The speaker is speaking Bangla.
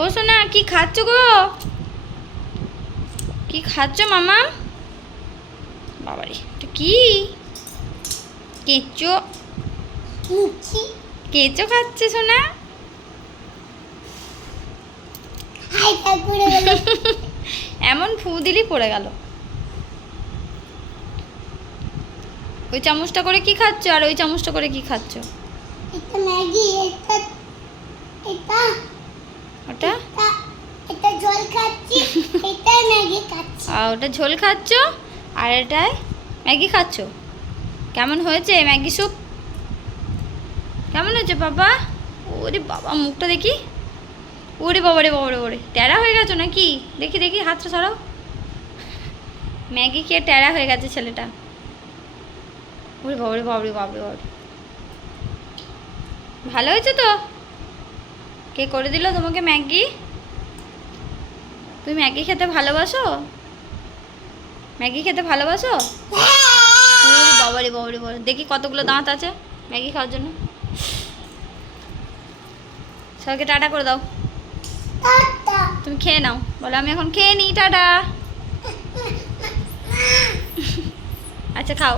ও সোনা কি খাচ্ছ গো? কি খাচ্ছ মামা? বাবারে এটা কি? কেঁচো কেঁচো খাচ্ছে সোনা? এমন ফু দিলি পড়ে গেল। ওই চামচটা করে কি খাচ্ছ আর ওই চামচটা করে কি খাচ্ছ? এটা ম্যাগি, এটা ওটা এটা জল খাচ্ছি, এটা ম্যাগি খাচ্ছি। আর ওটা ঝোল খাচ্ছ আর এটায় ম্যাগি খাচ্ছ। কেমন হয়েছে ম্যাগি স্যুপ? কেমন হয়েছে বাবা? ওরে বাবা মুখটা দেখি। ওরে বাবা রে বাবা রে ওরে ট্যাড়া হয়ে গেছো নাকি? দেখি দেখি হাতটা সরাও। ম্যাগি খেয়ে ট্যাড়া হয়ে গেছে ছেলেটা। ওরে বাবা রে বাবা রে বাবা রে বাবা। ভালো হয়েছে তো? কে করে দিল তোমাকে ম্যাগি? তুমি ম্যাগি খেতে ভালোবাসো? ম্যাগি খেতে ভালোবাসো? ওরে বাবা রে বাবা রে বাবা। দেখি কতগুলো দাঁত আছে ম্যাগি খাওয়ার জন্য। সবাইকে টাটা করে দাও। টাটা। তুমি খেয়ে নাও। বলো আমি এখন খেয়ে নিই, টাটা। আচ্ছা খাও।